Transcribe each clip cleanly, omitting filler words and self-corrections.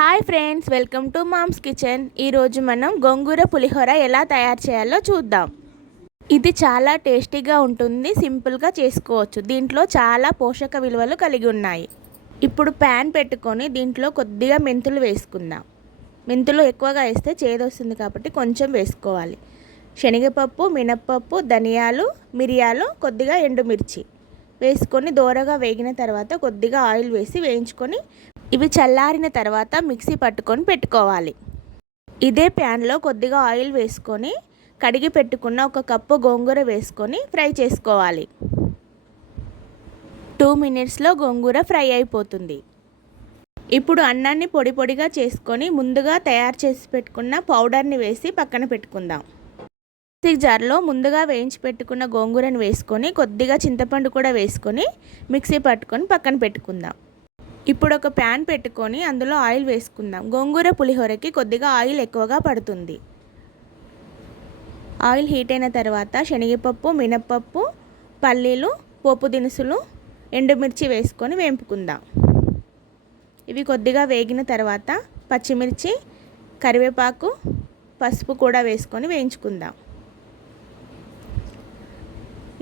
Hi friends, welcome to mom's kitchen. ఈరోజు మనం గోంగూర పులిహోర ఎలా తయారు చేయాలో చూద్దాం. ఇది చాలా టేస్టీగా ఉంటుంది, సింపుల్గా చేసుకోవచ్చు. దీంట్లో చాలా పోషక విలువలు కలిగి ఉన్నాయి. ఇప్పుడు ప్యాన్ పెట్టుకొని దీంట్లో కొద్దిగా మెంతులు వేసుకుందాం. మెంతులు ఎక్కువగా వేస్తే చేదొస్తుంది కాబట్టి కొంచెం వేసుకోవాలి. శనగపప్పు, మినప్పప్పు, ధనియాలు, మిరియాలు, కొద్దిగా ఎండుమిర్చి వేసుకొని దోరగా వేగిన తర్వాత కొద్దిగా ఆయిల్ వేసి వేయించుకొని ఇవి చల్లారిన తర్వాత మిక్సీ పట్టుకొని పెట్టుకోవాలి. ఇదే ప్యాన్లో కొద్దిగా ఆయిల్ వేసుకొని కడిగి పెట్టుకున్న ఒక కప్పు గోంగూర వేసుకొని ఫ్రై చేసుకోవాలి. 2 మినిట్స్లో గోంగూర ఫ్రై అయిపోతుంది. ఇప్పుడు అన్నాన్ని పొడి పొడిగా చేసుకొని ముందుగా తయారు చేసి పెట్టుకున్న పౌడర్ని వేసి పక్కన పెట్టుకుందాం. మిక్సీ జార్లో ముందుగా వేయించి పెట్టుకున్న గోంగూరను వేసుకొని కొద్దిగా చింతపండు కూడా వేసుకొని మిక్సీ పట్టుకొని పక్కన పెట్టుకుందాం. ఇప్పుడు ఒక ప్యాన్ పెట్టుకొని అందులో ఆయిల్ వేసుకుందాం. గోంగూర పులిహోరకి కొద్దిగా ఆయిల్ ఎక్కువగా పడుతుంది. ఆయిల్ హీట్ అయిన తర్వాత శనగపప్పు, మినప్పప్పు, పల్లీలు, పోపు దినుసులు, ఎండుమిర్చి వేసుకొని వేపుకుందాం. ఇవి కొద్దిగా వేగిన తర్వాత పచ్చిమిర్చి, కరివేపాకు, పసుపు కూడా వేసుకొని వేయించుకుందాం.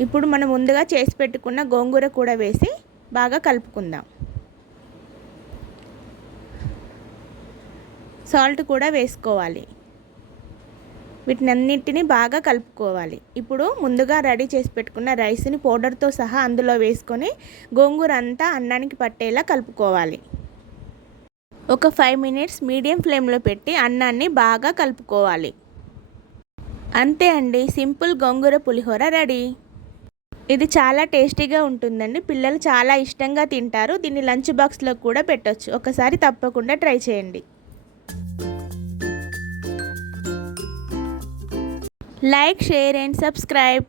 ఇప్పుడు మనం ముందుగా చేసి పెట్టుకున్న గోంగూర కూడా వేసి బాగా కలుపుకుందాం. సాల్ట్ కూడా వేసుకోవాలి. వీటినన్నింటినీ బాగా కలుపుకోవాలి. ఇప్పుడు ముందుగా రెడీ చేసి పెట్టుకున్న రైస్ని పౌడర్తో సహా అందులో వేసుకొని గోంగూర అంతా అన్నానికి పట్టేలా కలుపుకోవాలి. ఒక 5 మినిట్స్ మీడియం ఫ్లేమ్లో పెట్టి అన్నాన్ని బాగా కలుపుకోవాలి. అంతే అండి, సింపుల్ గోంగూర పులిహోర రెడీ. ఇది చాలా టేస్టీగా ఉంటుందండి. పిల్లలు చాలా ఇష్టంగా తింటారు. దీన్ని లంచ్ బాక్స్లో కూడా పెట్టొచ్చు. ఒకసారి తప్పకుండా ట్రై చేయండి. Like, share and subscribe.